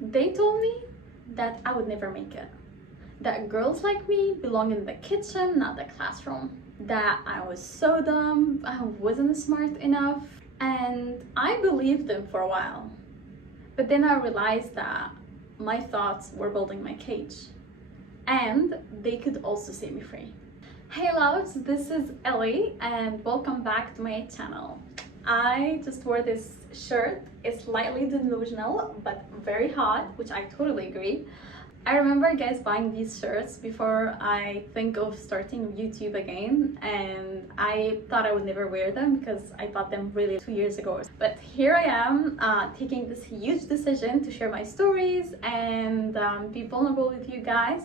They told me that I would never make it. That girls like me belong in the kitchen, not the classroom. That I was so dumb, I wasn't smart enough. And I believed them for a while. But then I realized that my thoughts were building my cage. And they could also set me free. Hey loves, this is Ellie and welcome back to my channel. I just wore this shirt. It's slightly delusional but very hot, which I totally agree. I remember guys buying these shirts before I think of starting YouTube again, and I thought I would never wear them because I bought them really 2 years ago. But here I am taking this huge decision to share my stories and be vulnerable with you guys,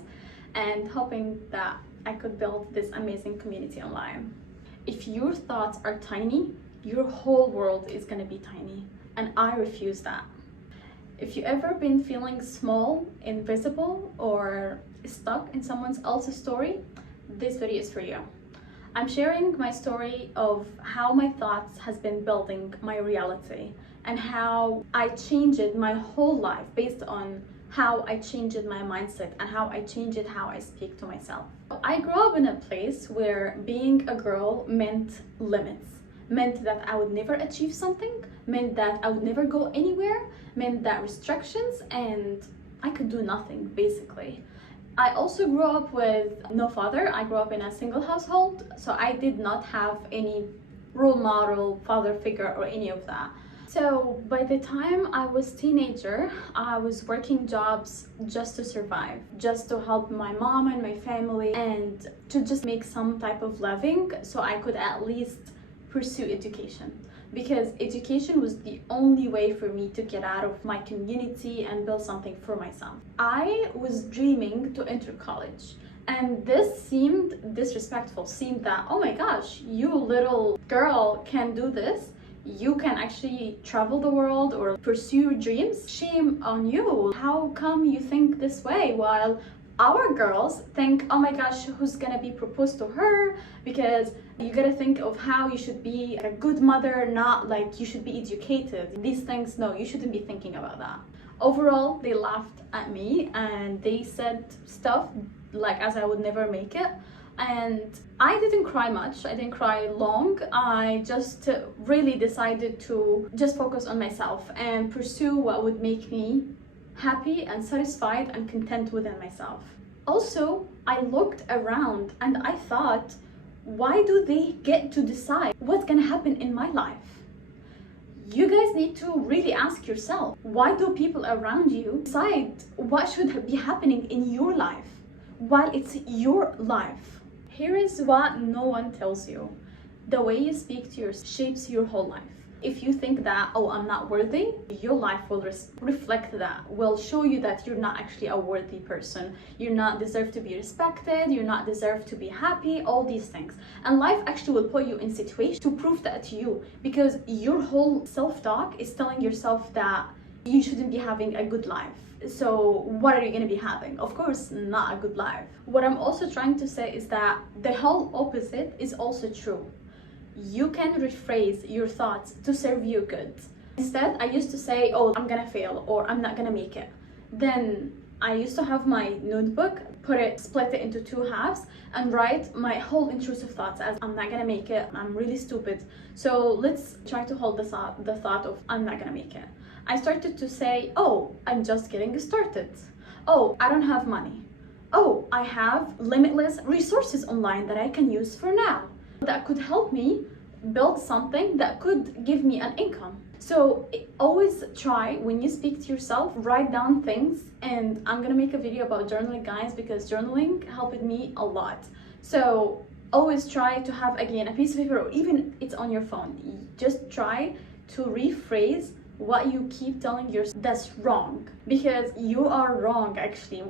and hoping that I could build this amazing community online. If your thoughts are tiny, your whole world is gonna be tiny, and I refuse that. If you ever been feeling small, invisible, or stuck in someone else's story, this video is for you. I'm sharing my story of how my thoughts has been building my reality and how I changed my whole life based on how I changed my mindset and how I changed how I speak to myself. I grew up in a place where being a girl meant limits, meant that I would never achieve something, meant that I would never go anywhere, meant that restrictions, and I could do nothing basically. I also grew up with no father. I grew up in a single household, so I did not have any role model, father figure, or any of that. So by the time I was teenager, I was working jobs just to survive, just to help my mom and my family, and to just make some type of living so I could at least pursue education, because education was the only way for me to get out of my community and build something for myself. I was dreaming to enter college, and this seemed disrespectful, seemed that, oh my gosh, you little girl can do this, you can actually travel the world or pursue your dreams. Shame on you. How come you think this way while our girls think, oh my gosh, who's gonna be proposed to her? Because you gotta think of how you should be a good mother, not like you should be educated. These things, no, you shouldn't be thinking about that. Overall, they laughed at me and they said stuff like as I would never make it. And I didn't cry much, I didn't cry long. I just really decided to just focus on myself and pursue what would make me happy and satisfied and content within myself. Also, I looked around and I thought, why do they get to decide what's gonna happen in my life? You guys need to really ask yourself, why do people around you decide what should be happening in your life while it's your life? Here is what no one tells you. The way you speak to yourself shapes your whole life. If you think that, oh, I'm not worthy, your life will reflect that, will show you that you're not actually a worthy person. You're not deserve to be respected, you're not deserve to be happy, all these things. And life actually will put you in situations to prove that to you, because your whole self-talk is telling yourself that you shouldn't be having a good life. So what are you going to be having? Of course, not a good life. What I'm also trying to say is that the whole opposite is also true. You can rephrase your thoughts to serve you good. Instead, I used to say, oh, I'm gonna fail or I'm not gonna make it. Then I used to have my notebook, split it into two halves and write my whole intrusive thoughts as I'm not gonna make it, I'm really stupid. So let's try to hold the thought of I'm not gonna make it. I started to say, oh, I'm just getting started. Oh, I don't have money. Oh, I have limitless resources online that I can use for now. That could help me build something that could give me an income. So always try, when you speak to yourself, write down things. And I'm gonna make a video about journaling, guys, because journaling helped me a lot. So always try to have, again, a piece of paper, or even it's on your phone. Just try to rephrase what you keep telling yourself that's wrong, because you are wrong actually.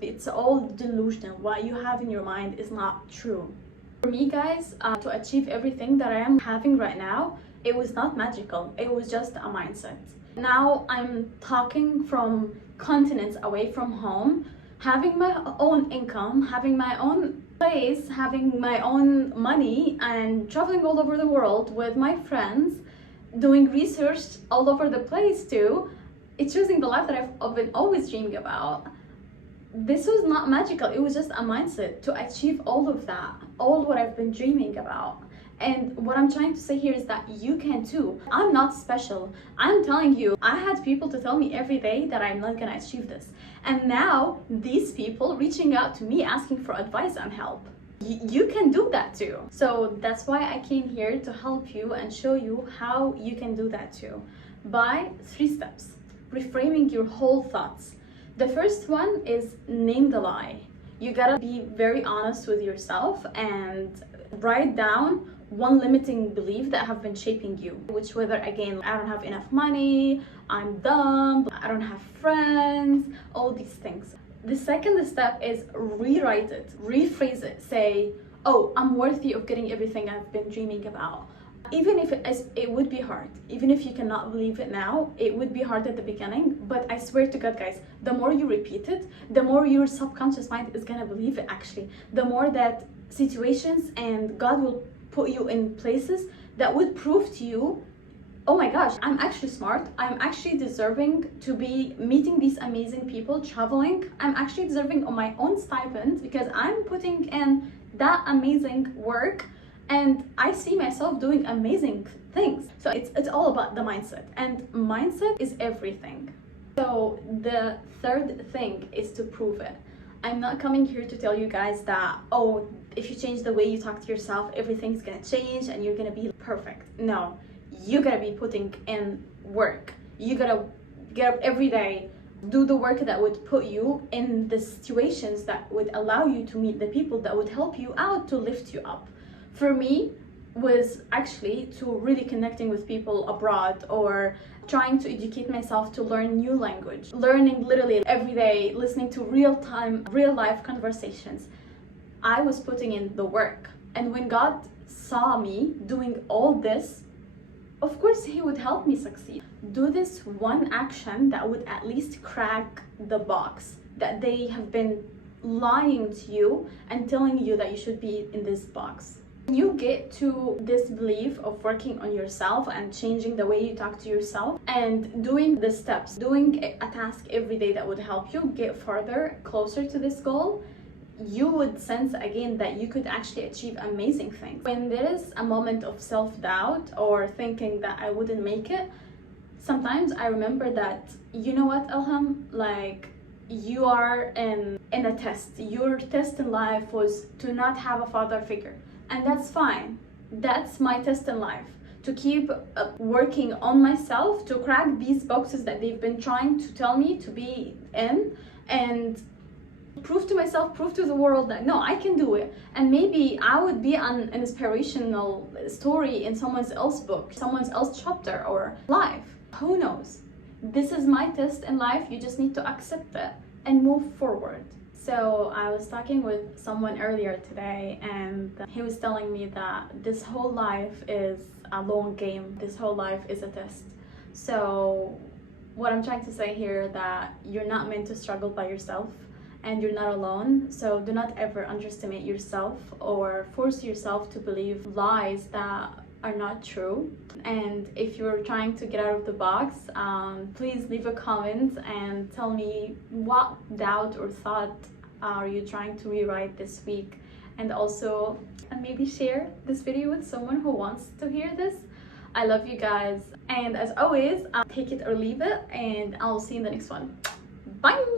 It's all delusional. What you have in your mind is not true. For me, guys, to achieve everything that I am having right now, it was not magical. It was just a mindset. Now I'm talking from continents away from home, having my own income, having my own place, having my own money, and traveling all over the world with my friends, doing research all over the place too. it's choosing the life that I've been always dreaming about. This was not magical, it was just a mindset to achieve all of that, all what I've been dreaming about. And what I'm trying to say here is that you can too. I'm not special. I'm telling you, I had people to tell me every day that I'm not gonna achieve this. And now these people reaching out to me asking for advice and help. You can do that too. So that's why I came here to help you and show you how you can do that too. By 3 steps. Reframing your whole thoughts. The first one is name the lie. You gotta be very honest with yourself and write down one limiting belief that have been shaping you, which whether again, I don't have enough money, I'm dumb, I don't have friends, all these things. The second step is rewrite it, rephrase it, say, oh, I'm worthy of getting everything I've been dreaming about. Even if it would be hard, even if you cannot believe it now, it would be hard at the beginning, but I swear to God, guys, the more you repeat it, the more your subconscious mind is gonna believe it actually. The more that situations and God will put you in places that would prove to you, oh my gosh, I'm actually smart, I'm actually deserving to be meeting these amazing people, traveling, I'm actually deserving of my own stipend because I'm putting in that amazing work and I see myself doing amazing things. So it's all about the mindset, and mindset is everything. So the third thing is to prove it. I'm not coming here to tell you guys that, oh, if you change the way you talk to yourself, everything's gonna change and you're gonna be perfect. No, you gotta be putting in work. You gotta get up every day, do the work that would put you in the situations that would allow you to meet the people that would help you out to lift you up. For me, was actually to really connecting with people abroad or trying to educate myself to learn new language, learning literally every day, listening to real life conversations. I was putting in the work, and when God saw me doing all this, of course he would help me succeed. Do this one action that would at least crack the box that they have been lying to you and telling you that you should be in this box. When you get to this belief of working on yourself and changing the way you talk to yourself and doing the steps, doing a task every day that would help you get further, closer to this goal, you would sense again that you could actually achieve amazing things. When there is a moment of self-doubt or thinking that I wouldn't make it, sometimes I remember that, you know what, Ilham, like, you are in a test. Your test in life was to not have a father figure. And that's fine. That's my test in life. To keep working on myself, to crack these boxes that they've been trying to tell me to be in, and prove to myself, prove to the world that no, I can do it. And maybe I would be an inspirational story in someone else's book, someone else's chapter or life. Who knows? This is my test in life. You just need to accept it and move forward. So I was talking with someone earlier today, and he was telling me that this whole life is a long game. This whole life is a test. So what I'm trying to say here, that you're not meant to struggle by yourself and you're not alone. So do not ever underestimate yourself or force yourself to believe lies that are not true. And if you're trying to get out of the box, please leave a comment and tell me what doubt or thought are you trying to rewrite this week, and also maybe share this video with someone who wants to hear this. I love you guys, and as always, take it or leave it, and I'll see you in the next one. Bye.